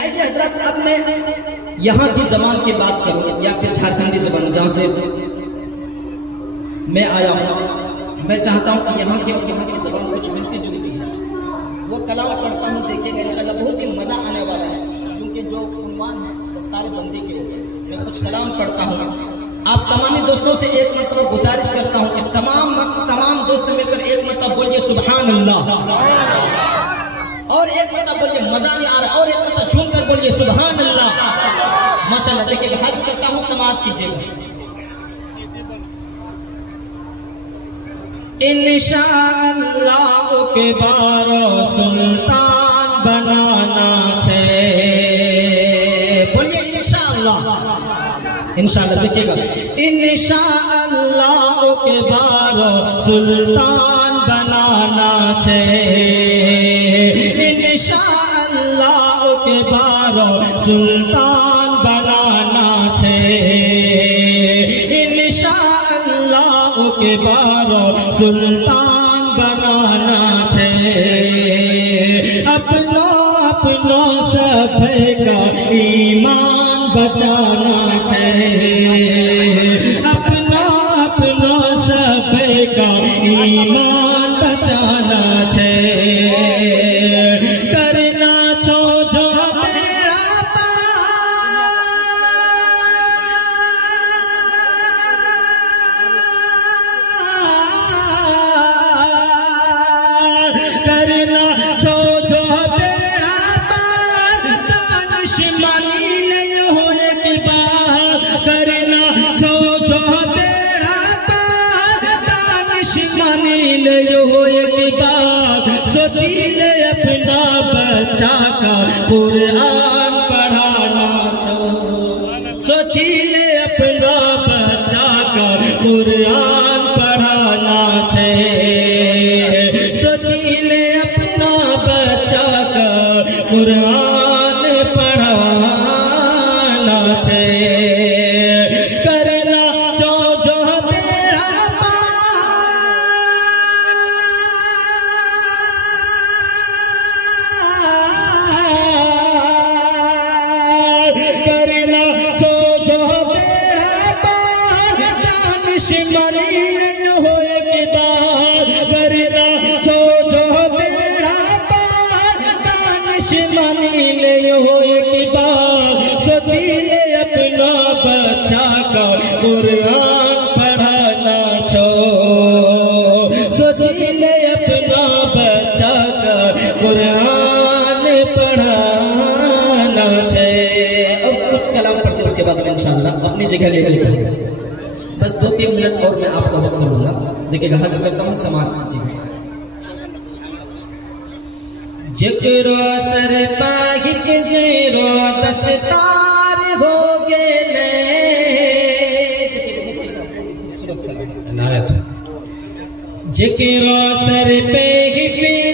अब मैं यहाँ की जबान की बात करूँ या फिर झारखंडी जबान जहाँ से मैं आया हूँ, मैं चाहता हूँ कि यहाँ की जबान कुछ मिलती जुलती है। वो कलाम पढ़ता हूँ, देखिएगा इंशाल्लाह बहुत ही मजा आने वाला है, क्योंकि जो उन्वान है दस्तार बंदी के ऊपर मैं कुछ कलाम पढ़ता हूँ। आप तमामी दोस्तों से एक मतलब गुजारिश करता हूँ कि तमाम दोस्त मिलकर एक मतलब बोलिए सुभान अल्लाह, और एक मतलब बोलिए मजा नहीं आ रहा, और एक मतलब झूम कर बोलिए सुभान अल्लाह। माशाल्लाह, देखिएगा हाथ करता हूँ, समाप्त कीजिएगा। इंशाअल्लाह के बारो सुल्तान बनाना छे, बोलिए इंशाअल्लाह। इंशाअल्लाह देखिएगा, इंशाअल्लाह के बारो सुल्तान बनाना छे, इंशाअल्लाह के बारो सुल्तान बनाना छे, इंशाअल्लाह के बारो सुल्तान बनाना छे। अपनो सभे का ईमान बचाना छे, अपनो सभे का ईमान बचाना छे। करना छो जो मेरा करना छो जो मेरा दानिश मानी नहीं होने की बात, करना छो जो मेरा दानिश मानी नहीं होने की बात। सोची ले अपना बच्चा का कुरान पढ़ाना छो, सोची ले अपना बच्चा का कुरान पढ़ाना छे, सोची ले अपना बच्चा का कुरान पढ़ाना छे। करना जो मेरा करना जो मेरा दानिश मानी नहीं होए की बात, करना जो मेरा दानिश मानी नहीं होए की बात। सोची ले अपना बच्चा का कुरान पढ़ाना छो, सोची ले अपना बच्चा का कुरान पढ़ाना छे। अब कुछ कलाम पढ़ते उसके बाद में इंशाअल्लाह अपनी जगह ले लेते हैं। बस 2-3 मिनट और मैं आपका वक्त लूंगा। देखिएगा हाथ करता हूँ, समाप्त कीजिए। जिक्रो सर पाही के जेरो दस्तार हो गेले, जिक्रो सर पे ही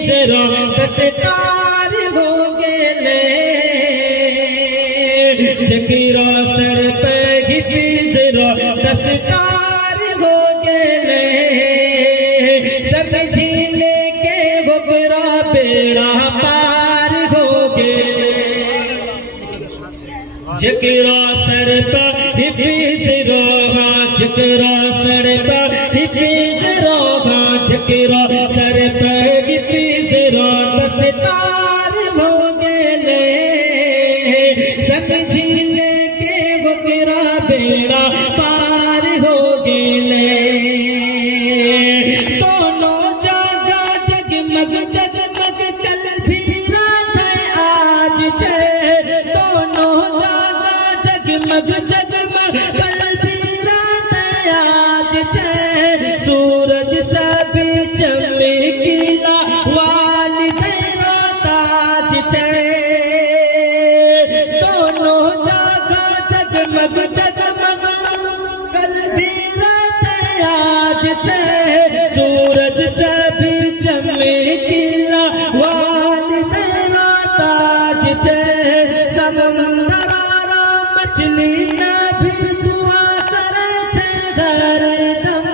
जेरो दस्तार हो गेले, जिक्रो सर पे ही जेरो दस्तार हो गेले। सब झीले के गोबरा बेड़ा पार हो गेले, जिक्रो सर पर हिफिज रोगा, जिक्रो सर पर हिफिज रोगा, जिक्रो सर पर हिफिज रो दस्तार हो गेले। सब झीले के गोबरा बेड़ा पार हो गेले। दोनों जगह जगमग जगमग कल भी रात है आज छे, दोनों जगह जगमग जगमग कल भी रात है आज छे। सूरज सभी चमकीला वालिदैन ताज छे, दोनों जगह जगमग जगमग कल भी रात है आज छे। सूरज सभी चमकीला वालिदैन ताज छे। समुंदर मछली ना भी दुआ करे छे हरदम,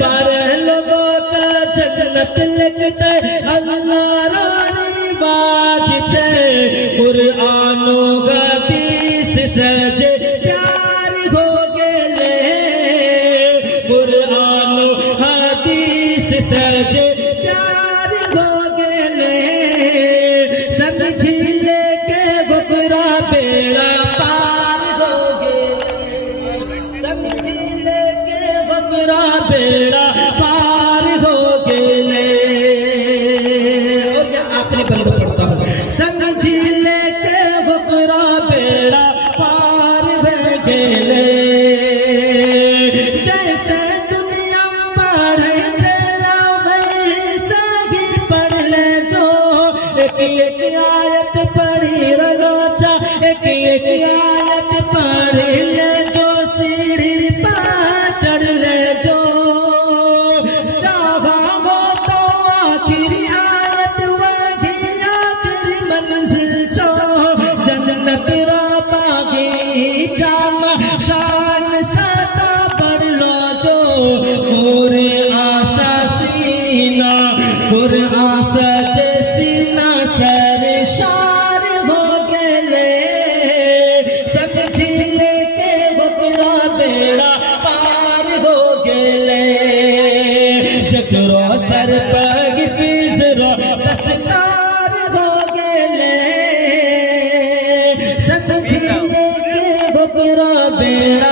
12 लोगों का जन्नत लगते अल्लाह रो रिवाज छे। कुरान हदीस सजे प्यार हो गेले, कुरान हदीस सजे प्यार हो गेले, समझी लेके गोबरा बेड़ा पार हो गेले, समझी लेके गोबरा बेड़ा पार हो गेले। और ये आखिरी बंद पढ़ता हूँ, समझी लेके गोबरा बेड़ा पार हो गेले, जैसे दुनिया पढ़े चला वैसा ही पढ़ ले जो, एक एक आयत पढ़ी रगोचा, एक एक आयत पढ़ ले जो, सीढ़ी पर चढ़ ले जो, चाहा हो तो आखिरी आयत वही आखिरी मंजिल जो, जन्नत रा बागीचा शान सदा बढ़ लो जो, आसा सीना आसा सीना सर शार हो गेले, समझी लेके गोबरा बेड़ा पार हो गेले, जकरो सर पग किजरो दस्तार हो गेले, समझी लेके गोबरा बेड़ा